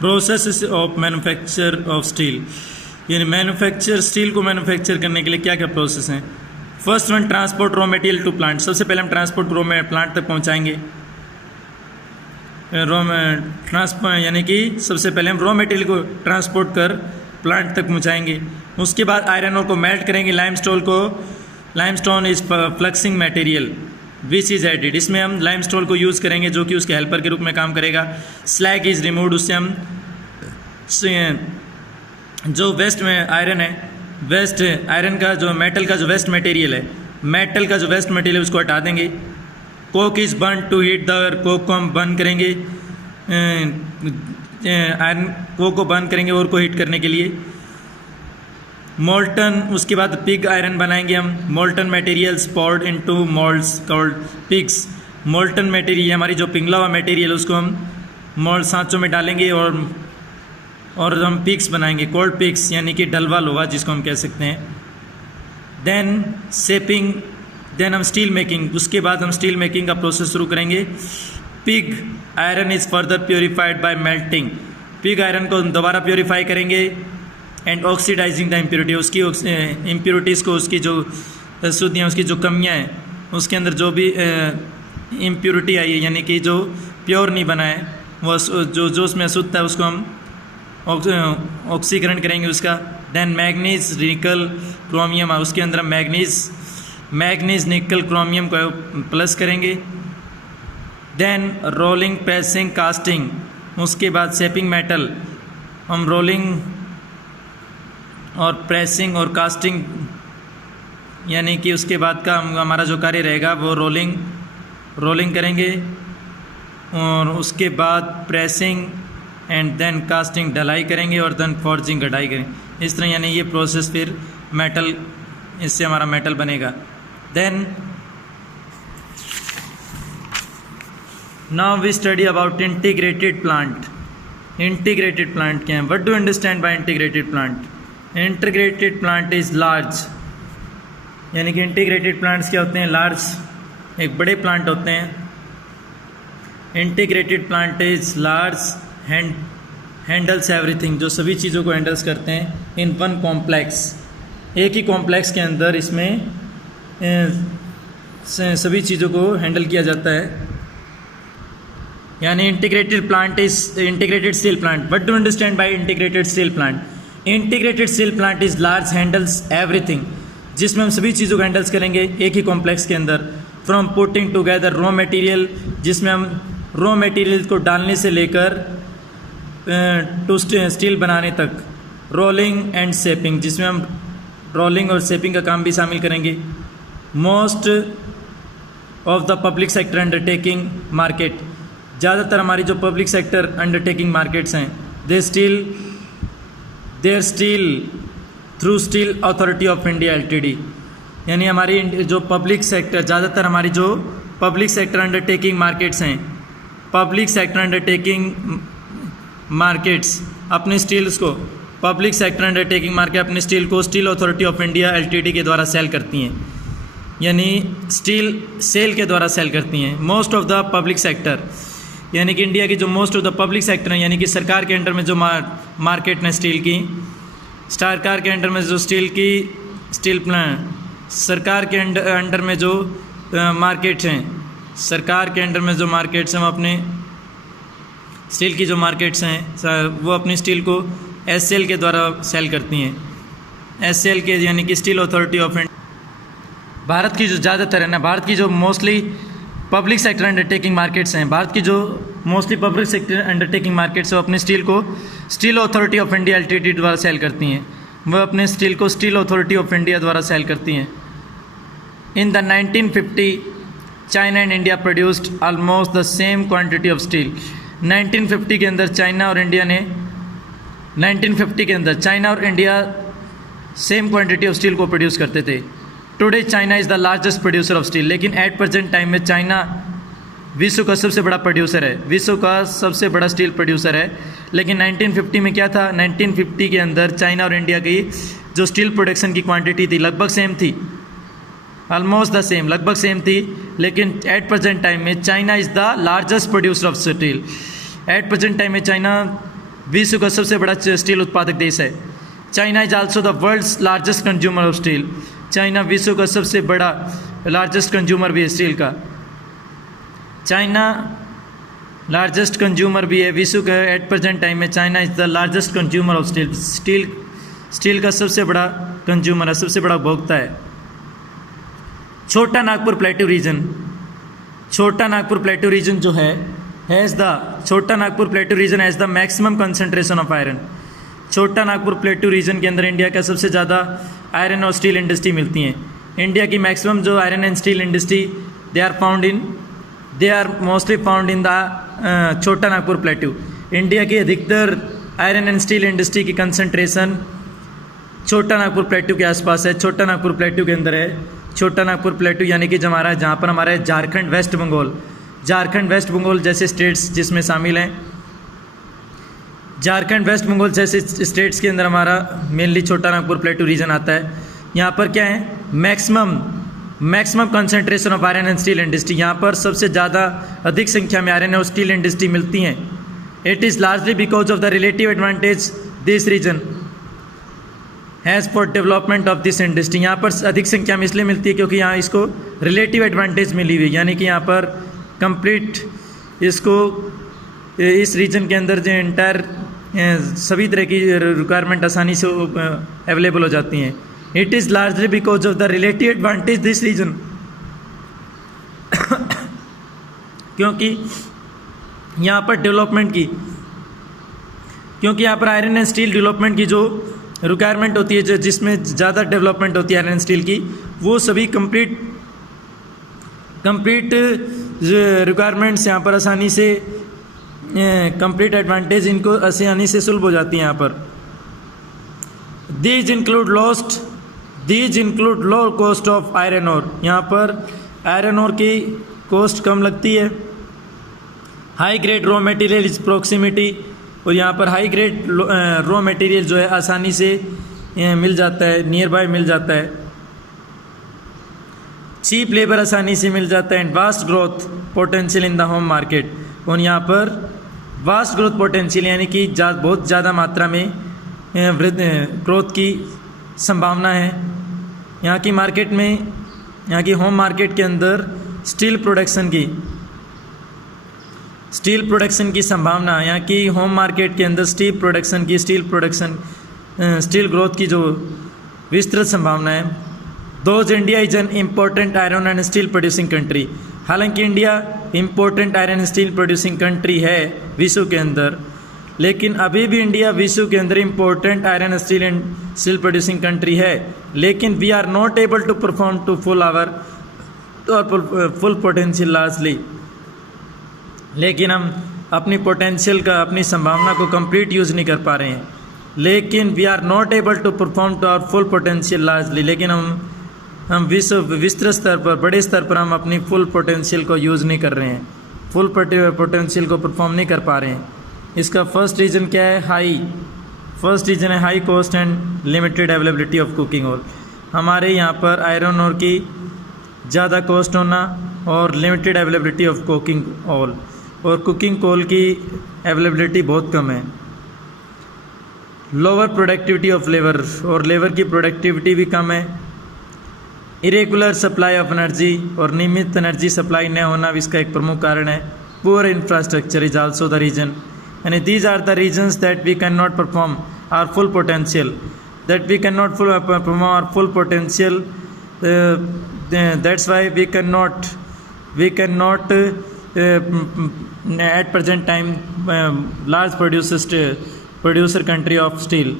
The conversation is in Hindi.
Process of manufacture of steel, यानी मैन्युफैक्चर स्टील को मैन्युफैक्चर करने के लिए क्या क्या प्रोसेस हैं। First one, transport raw material to plant. सबसे पहले हम ट्रांसपोर्ट रॉ में प्लांट तक पहुंचाएंगे। यानी कि सबसे पहले हम रॉ मटेरियल को ट्रांसपोर्ट कर प्लांट तक पहुंचाएंगे। उसके बाद आयरन ओर को मेल्ट करेंगे। Limestone is fluxing material which is added. इसमें हम लाइमस्टोन को यूज़ करेंगे जो कि उसके हेल्पर के रूप में काम करेगा। स्लैग इज रिमूव्ड, उससे हम जो वेस्ट में आयरन है, वेस्ट आयरन का जो मेटल का जो वेस्ट मटेरियल है, मेटल का जो वेस्ट मटेरियल है उसको हटा देंगे। Coke is burn to heat the, coke को हम बर्न करेंगे, आयरन कोक को बर्न करेंगे और को हीट करने के लिए। मोल्टन, उसके बाद पिग आयरन बनाएंगे हम। Molten materials poured into moulds called pigs. Molten material, हमारी जो पिघला हुआ मटेरियल उसको हम मोल्ड सांचों में डालेंगे और हम पिग्स बनाएंगे, कोल्ड पिग्स, यानी कि डलवा लोहा जिसको हम कह सकते हैं। देन शेपिंग, देन हम स्टील मेकिंग, उसके बाद हम स्टील मेकिंग का प्रोसेस शुरू करेंगे। Pig iron is further purified bye melting. Pig iron को दोबारा प्योरीफाई करेंगे एंड ऑक्सीडाइजिंग द इम्प्योरिटी, उसकी इम्प्योरिटीज़ को, उसकी जो अशुद्धियाँ, उसकी जो कमियाँ हैं, उसके अंदर जो भी इम्प्योरिटी आई है यानी कि जो प्योर नहीं बना है, वो जो उसमें अशुद्ध है उसको हम ऑक्सीकरण करेंगे उसका। देन मैग्नीज निकल क्रोमियम, उसके अंदर हम मैग्नीज निकल क्रोमियम को प्लस करेंगे। देन रोलिंग प्रेसिंग कास्टिंग, उसके बाद शेपिंग मेटल, हम रोलिंग और प्रेसिंग और कास्टिंग, यानी कि उसके बाद का हमारा जो कार्य रहेगा वो रोलिंग करेंगे और उसके बाद प्रेसिंग एंड देन कास्टिंग ढलाई करेंगे और देन फॉर्जिंग कढ़ाई करेंगे। इस तरह यानी ये प्रोसेस फिर मेटल, इससे हमारा मेटल बनेगा। Then now we study about integrated plant. Integrated plant क्या है? What do understand by integrated plant? Integrated plant is large, यानी कि इंटीग्रेटेड प्लांट्स क्या होते हैं? लार्ज, एक बड़े प्लांट होते हैं। Integrated plant is large handles everything, जो सभी चीज़ों को हैंडल्स करते हैं इन वन कॉम्प्लेक्स, एक ही कॉम्प्लेक्स के अंदर इसमें सभी चीज़ों को हैंडल किया जाता है। यानी integrated plant is integrated steel plant. What do understand by integrated steel plant? Integrated steel plant is large handles everything, जिसमें हम सभी चीज़ों को हैंडल्स करेंगे एक ही कॉम्प्लेक्स के अंदर। From putting together raw material, जिसमें हम रॉ मटेरियल को डालने से लेकर टू स्टील बनाने तक। रोलिंग एंड शेपिंग, जिसमें हम रोलिंग और शेपिंग का काम भी शामिल करेंगे। Most of the public sector undertaking market, ज़्यादातर हमारी जो पब्लिक सेक्टर अंडरटेकिंग मार्केट्स हैं, there steel through steel authority of India LTD, यानी हमारी जो पब्लिक सेक्टर, ज़्यादातर हमारी जो पब्लिक सेक्टर अंडरटेकिंग मार्केट्स हैं, पब्लिक सेक्टर अंडरटेकिंग मार्केट्स अपने स्टील्स को, पब्लिक सेक्टर अंडरटेकिंग मार्केट अपने स्टील को steel authority of India LTD के द्वारा सेल करती हैं, यानी स्टील सेल के द्वारा सेल करती हैं। Most of the public sector, यानी कि इंडिया की जो most of the public sector है, यानी कि सरकार के अंडर में जो मार्केट है स्टील की, सरकार के अंडर में जो स्टील प्लांट, सरकार के अंडर में जो मार्केट हैं, सरकार के अंडर में जो मार्केट्स हैं, वो अपने स्टील की जो मार्केट्स हैं वो अपनी स्टील को एसएल के द्वारा सेल करती हैं। एसएल के यानी कि steel authority of India. Bharat की जो ज़्यादातर है ना, भारत की जो mostly public sector undertaking markets हैं, भारत की जो mostly public sector undertaking markets है, वो अपने स्टील को steel authority of India LTD द्वारा सेल करती हैं। वह अपने स्टील को स्टील अथॉरिटी ऑफ इंडिया द्वारा सेल करती हैं। In the 1950 China and India produced almost the same quantity of steel. 1950 के अंदर चाइना और इंडिया ने 1950 के अंदर चाइना और India same quantity of steel को प्रोड्यूस करते थे। Today China is the largest producer of steel, लेकिन एट प्रेजेंट टाइम में चाइना विश्व का सबसे बड़ा प्रोड्यूसर है, विश्व का सबसे बड़ा स्टील प्रोड्यूसर है। लेकिन 1950 में क्या था? 1950 के अंदर चाइना और इंडिया की जो स्टील प्रोडक्शन की क्वांटिटी थी लगभग सेम थी, ऑलमोस्ट द सेम, लगभग सेम थी। लेकिन एट प्रेजेंट टाइम में China is the largest producer of steel. At present time में चाइना विश्व का सबसे बड़ा स्टील उत्पादक देश है। China is also the world's largest consumer of steel. China विश्व का सबसे बड़ा लार्जेस्ट कंज्यूमर भी है स्टील का। चाइना लार्जेस्ट कंज्यूमर भी है विश्व का। एट प्रेजेंट टाइम में China is the largest consumer of steel. Steel का सबसे बड़ा कंज्यूमर है, सबसे बड़ा उपभोक्ता है। छोटा नागपुर प्लेटू रीजन, छोटा नागपुर प्लेटू रीजन जो है has the Chota Nagpur plateau region has the maximum concentration of iron. Chota Nagpur plateau reason के अंदर इंडिया का सबसे ज़्यादा आयरन और स्टील इंडस्ट्री मिलती हैं। इंडिया की मैक्सिमम जो iron and steel industry they are mostly found in the Chota Nagpur plateau. India की अधिकतर आयरन एंड स्टील इंडस्ट्री की कंसंट्रेशन छोटा नागपुर प्लेटू के आसपास है, छोटा नागपुर प्लेटू के अंदर है। छोटा नागपुर प्लेटू यानी कि जहाँ पर हमारा झारखंड वेस्ट बंगाल जैसे स्टेट्स जिसमें शामिल हैं। झारखंड वेस्ट बंगाल जैसे स्टेट्स के अंदर हमारा मेनली छोटा नागपुर प्लेटू रीजन आता है। यहाँ पर क्या है, maximum concentration of iron and steel industry. यहाँ पर सबसे ज़्यादा अधिक संख्या में आयरन और स्टील इंडस्ट्री मिलती हैं। It is largely because of the relative advantage this region has for development of this industry. यहाँ पर अधिक संख्या में इसलिए मिलती है क्योंकि यहाँ इसको रिलेटिव एडवांटेज मिली हुई, यानी कि यहाँ पर कंप्लीट इसको इस रीजन के अंदर जो इंटायर सभी तरह की रिक्वायरमेंट आसानी से अवेलेबल हो जाती हैं। It is largely because of the relative advantage this region क्योंकि यहाँ पर डेवलपमेंट की, क्योंकि यहाँ पर आयरन एंड स्टील डेवलपमेंट की जो रिक्वायरमेंट होती है, जो जिसमें ज़्यादा डेवलपमेंट होती है आयरन एंड स्टील की, वो सभी कंप्लीट रिक्वायरमेंट्स यहाँ पर आसानी से कंप्लीट एडवांटेज इनको आसानी से सुलभ हो जाती हैं। यहाँ पर these include low cost of iron ore. यहाँ पर आयरन ओर की कॉस्ट कम लगती है। High grade raw material is proximity, और यहाँ पर हाई ग्रेड रॉ मटेरियल जो है आसानी से मिल जाता है, नियर बाय मिल जाता है। चीप लेबर आसानी से मिल जाता है। And vast growth potential in the home market, और यहाँ पर वास्ट ग्रोथ पोटेंशियल यानी कि बहुत ज़्यादा मात्रा में ग्रोथ की संभावना है। यहाँ की मार्केट में, यहाँ की होम मार्केट के अंदर स्टील प्रोडक्शन की संभावना, यहाँ की होम मार्केट के अंदर स्टील ग्रोथ की जो विस्तृत संभावना है। Though India is an important iron and steel producing country. हालांकि India important iron steel producing country है विश्व के अंदर, लेकिन अभी भी इंडिया विश्व के अंदर important iron steel producing country है, लेकिन we are not able to perform to full potential largely. लेकिन हम अपनी पोटेंशियल का, अपनी संभावना को कंप्लीट यूज़ नहीं कर पा रहे हैं। लेकिन we are not able to perform to our full potential largely, लेकिन हम विस्तृत स्तर पर, बड़े स्तर पर हम अपनी फुल पोटेंशियल को यूज़ नहीं कर रहे हैं, फुल पोटेंशियल को परफॉर्म नहीं कर पा रहे हैं। इसका फर्स्ट रीज़न क्या है, high cost and limited availability of cooking oil. हमारे यहाँ पर आयरन ओर की ज़्यादा कॉस्ट होना और limited availability of cooking oil, और कुकिंग कोल की अवेलेबिलिटी बहुत कम है। लोअर प्रोडक्टिविटी ऑफ लेबर, और लेबर की प्रोडक्टिविटी भी कम है। इरेगुलर सप्लाई ऑफ एनर्जी, और नियमित एनर्जी सप्लाई न होना भी इसका एक प्रमुख कारण है। Poor infrastructure is also the reason, यानी these are the reasons that we can not perform our full potential, that's why we cannot at present time large producer country of steel.